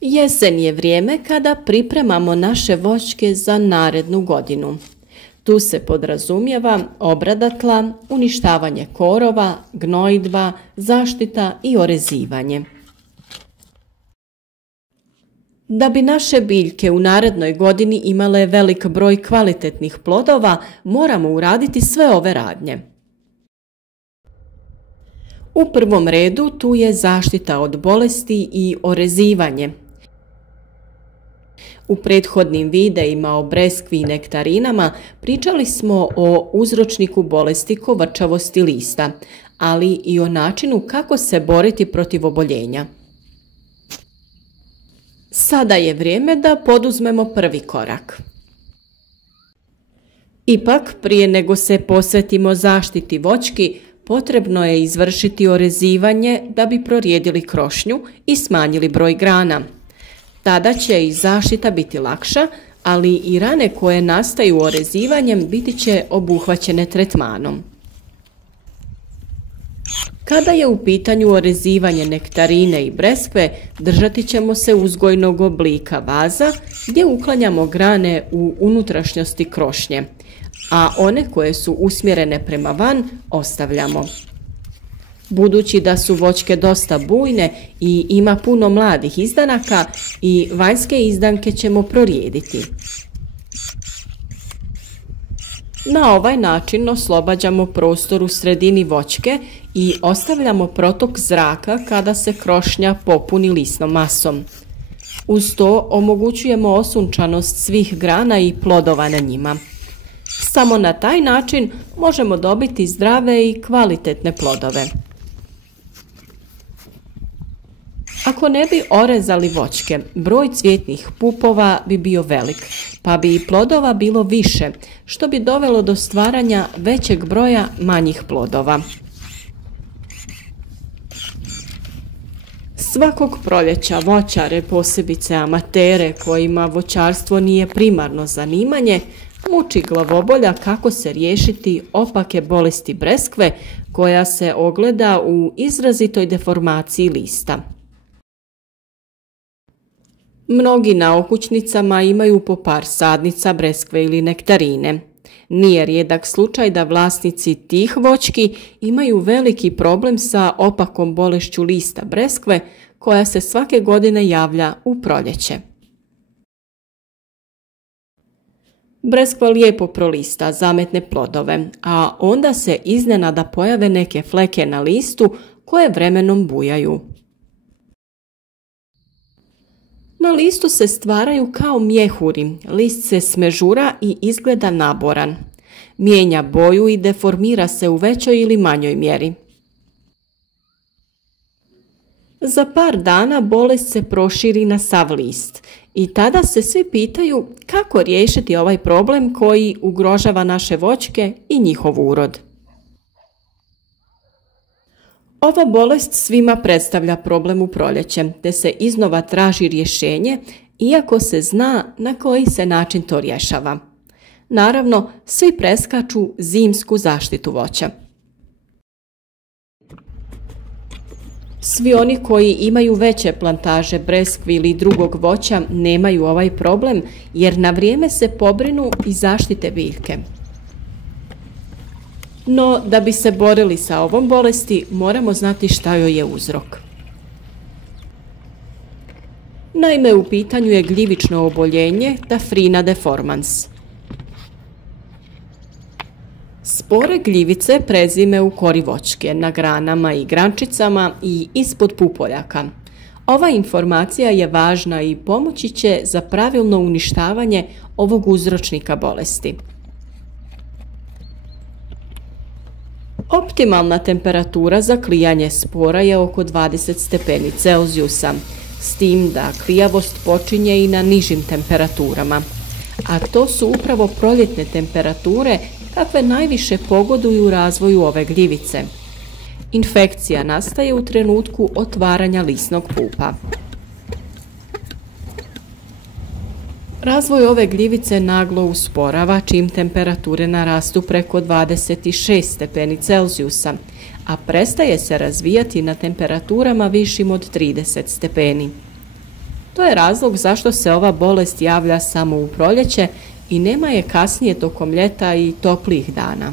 Jesen je vrijeme kada pripremamo naše voćke za narednu godinu. Tu se podrazumijeva obrada tla, uništavanje korova, gnojidba, zaštita i orezivanje. Da bi naše biljke u narednoj godini imale velik broj kvalitetnih plodova, moramo uraditi sve ove radnje. U prvom redu tu je zaštita od bolesti i orezivanje. U prethodnim videima o breskvi i nektarinama pričali smo o uzročniku bolesti kovrčavosti lista, ali i o načinu kako se boriti protiv oboljenja. Sada je vrijeme da poduzmemo prvi korak. Ipak, prije nego se posvetimo zaštiti voćki, potrebno je izvršiti orezivanje da bi prorijedili krošnju i smanjili broj grana. Tada će i zaštita biti lakša, ali i rane koje nastaju orezivanjem biti će obuhvaćene tretmanom. Kada je u pitanju orezivanje nektarine i breskve, držati ćemo se uzgojnog oblika vaza gdje uklanjamo grane u unutrašnjosti krošnje, a one koje su usmjerene prema van ostavljamo. Budući da su voćke dosta bujne i ima puno mladih izdanaka, i vanjske izdanke ćemo prorijediti. Na ovaj način oslobađamo prostor u sredini voćke i ostavljamo protok zraka kada se krošnja popuni lisnom masom. Uz to omogućujemo osunčanost svih grana i plodova na njima. Samo na taj način možemo dobiti zdrave i kvalitetne plodove. Ako ne bi orezali voćke, broj cvjetnih pupova bi bio velik, pa bi i plodova bilo više, što bi dovelo do stvaranja većeg broja manjih plodova. Svakog proljeća voćare, posebice amatere kojima voćarstvo nije primarno zanimanje, muči glavobolja kako se riješiti opake bolesti breskve koja se ogleda u izrazitoj deformaciji lista. Mnogi na okućnicama imaju po par sadnica breskve ili nektarine. Nije rijedak slučaj da vlasnici tih voćki imaju veliki problem sa opakom bolešću lista breskve koja se svake godine javlja u proljeće. Breskva lijepo prolista, zametne plodove, a onda se iznenada pojave neke fleke na listu koje vremenom bujaju. Na listu se stvaraju kao mjehuri, list se smežura i izgleda naboran. Mijenja boju i deformira se u većoj ili manjoj mjeri. Za par dana bolest se proširi na sav list i tada se svi pitaju kako riješiti ovaj problem koji ugrožava naše voćke i njihov urod. Ova bolest svima predstavlja problem u proljeće, te se iznova traži rješenje, iako se zna na koji se način to rješava. Naravno, svi preskaču zimsku zaštitu voća. Svi oni koji imaju veće plantaže breskvi ili drugog voća nemaju ovaj problem, jer na vrijeme se pobrinu i zaštite biljke. No, da bi se borili sa ovom bolesti, moramo znati šta joj je uzrok. Naime, u pitanju je gljivično oboljenje Taphrina deformans. Spore gljivice prezime u kori voćke, na granama i grančicama i ispod pupoljaka. Ova informacija je važna i pomoći će za pravilno uništavanje ovog uzročnika bolesti. Optimalna temperatura za klijanje spora je oko 20 stepeni Celzijusa, s tim da klijavost počinje i na nižim temperaturama. A to su upravo proljetne temperature kakve najviše pogoduju razvoju ove gljivice. Infekcija nastaje u trenutku otvaranja lisnog pupa. Razvoj ove gljivice naglo usporava čim temperature narastu preko 26 stepeni Celzijusa, a prestaje se razvijati na temperaturama višim od 30 stepeni. To je razlog zašto se ova bolest javlja samo u proljeće i nema je kasnije tokom ljeta i toplih dana.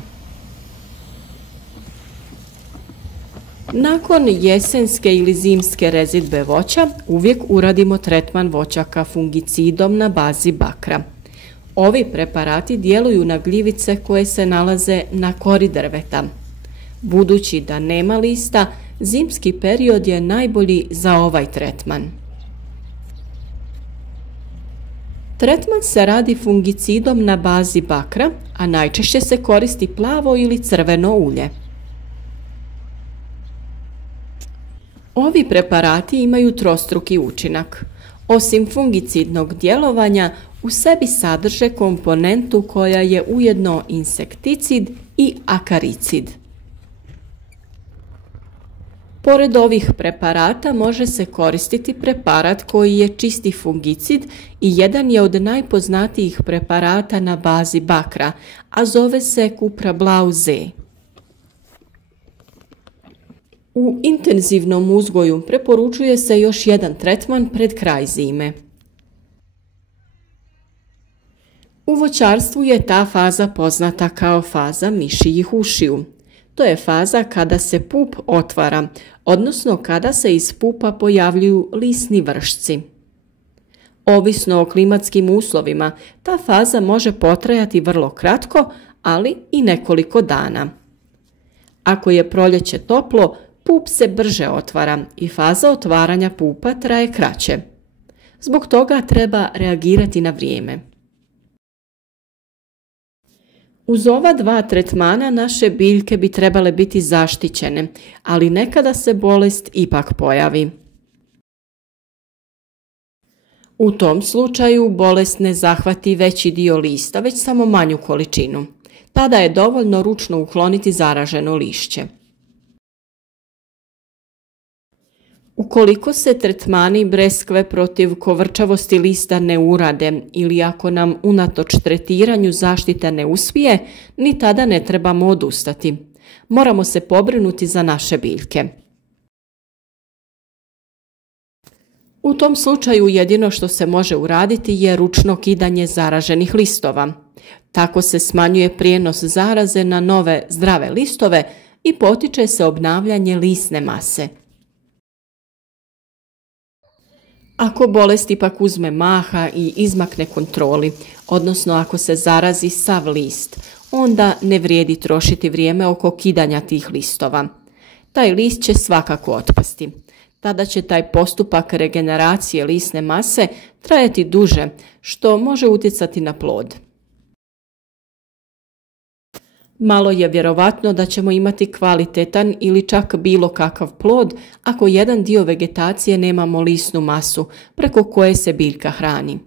Nakon jesenske ili zimske rezidbe voća uvijek uradimo tretman voćaka fungicidom na bazi bakra. Ovi preparati djeluju na gljivice koje se nalaze na kori drveta. Budući da nema lista, zimski period je najbolji za ovaj tretman. Tretman se radi fungicidom na bazi bakra, a najčešće se koristi plavo ili crveno ulje. Ovi preparati imaju trostruki učinak. Osim fungicidnog djelovanja, u sebi sadrže komponentu koja je ujedno insekticid i akaricid. Pored ovih preparata može se koristiti preparat koji je čisti fungicid i jedan je od najpoznatijih preparata na bazi bakra, a zove se Cupra-Blau Z. U intenzivnom uzgoju preporučuje se još jedan tretman pred kraj zime. U voćarstvu je ta faza poznata kao faza mišjih ušiju. To je faza kada se pup otvara, odnosno kada se iz pupa pojavljuju lisni vršci. Ovisno o klimatskim uslovima, ta faza može potrajati vrlo kratko, ali i nekoliko dana. Ako je proljeće toplo, pup se brže otvara i faza otvaranja pupa traje kraće. Zbog toga treba reagirati na vrijeme. Uz ova dva tretmana naše biljke bi trebale biti zaštićene, ali nekada se bolest ipak pojavi. U tom slučaju bolest ne zahvati veći dio lista, već samo manju količinu. Tada je dovoljno ručno ukloniti zaraženo lišće. Ukoliko se tretmani breskve protiv kovrčavosti lista ne urade ili ako nam unatoč tretiranju zaštita ne uspije, ni tada ne trebamo odustati. Moramo se pobrinuti za naše biljke. U tom slučaju jedino što se može uraditi je ručno kidanje zaraženih listova. Tako se smanjuje prijenos zaraze na nove zdrave listove i potiče se obnavljanje lisne mase. Ako bolest ipak uzme maha i izmakne kontroli, odnosno ako se zarazi sav list, onda ne vrijedi trošiti vrijeme oko kidanja tih listova. Taj list će svakako otpasti. Tada će taj postupak regeneracije lisne mase trajati duže, što može utjecati na plod. Malo je vjerovatno da ćemo imati kvalitetan ili čak bilo kakav plod ako jedan dio vegetacije nemamo lisnu masu preko koje se biljka hrani.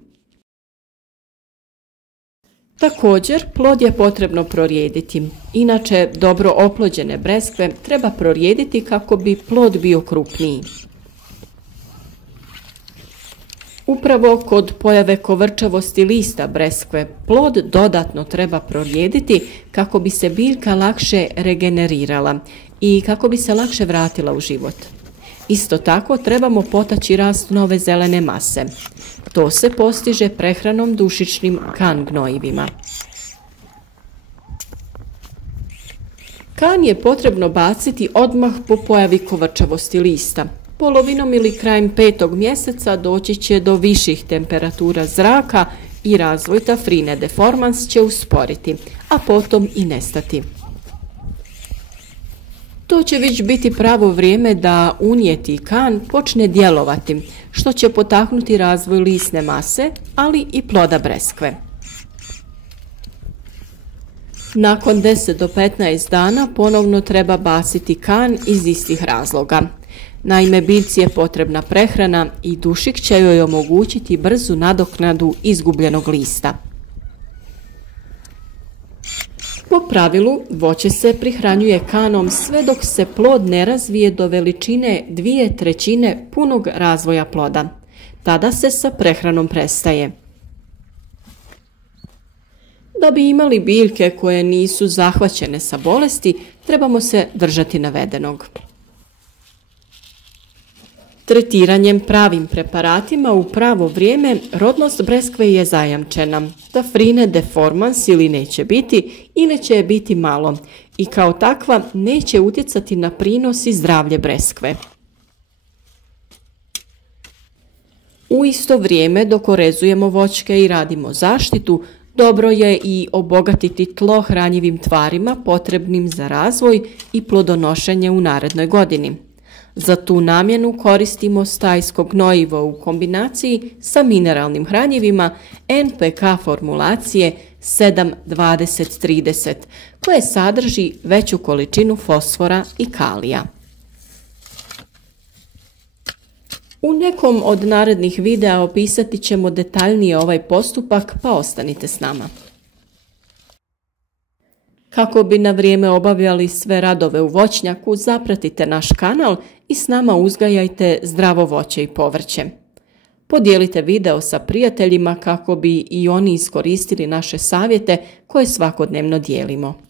Također, plod je potrebno prorijediti. Inače, dobro oplođene breskve treba prorijediti kako bi plod bio krupniji. Upravo kod pojave kovrčavosti lista breskve, plod dodatno treba prorijediti kako bi se biljka lakše regenerirala i kako bi se lakše vratila u život. Isto tako trebamo potaći rast nove zelene mase. To se postiže prehranom dušičnim kan gnojivima. Kan je potrebno baciti odmah po pojavi kovrčavosti lista. Polovinom ili krajem 5. mjeseca doći će do viših temperatura zraka i razvoj tafrine deformans će usporiti, a potom i nestati. To će već biti pravo vrijeme da unijeti kan počne djelovati, što će potaknuti razvoj lisne mase, ali i ploda breskve. Nakon 10 do 15 dana ponovno treba baciti kan iz istih razloga. Naime, biljci je potrebna prehrana i dušik će joj omogućiti brzu nadoknadu izgubljenog lista. Po pravilu, voće se prihranjuje kanom sve dok se plod ne razvije do veličine 2/3 punog razvoja ploda. Tada se sa prehranom prestaje. Da bi imali biljke koje nisu zahvaćene sa bolesti, trebamo se držati navedenog. Tretiranjem pravim preparatima u pravo vrijeme rodnost breskve je zajamčena. Tafrine deformans ili neće biti ili će je biti malo i kao takva neće utjecati na prinos i zdravlje breskve. U isto vrijeme dok orezujemo voćke i radimo zaštitu, dobro je i obogatiti tlo hranjivim tvarima potrebnim za razvoj i plodonošenje u narednoj godini. Za tu namjenu koristimo stajsko gnojivo u kombinaciji sa mineralnim hranjivima NPK formulacije 7-20-30 koje sadrži veću količinu fosfora i kalija. U nekom od narednih videa opisati ćemo detaljnije ovaj postupak, pa ostanite s nama. Kako bi na vrijeme obavljali sve radove u voćnjaku, zapratite naš kanal i s nama uzgajajte zdravo voće i povrće. Podijelite video sa prijateljima kako bi i oni iskoristili naše savjete koje svakodnevno dijelimo.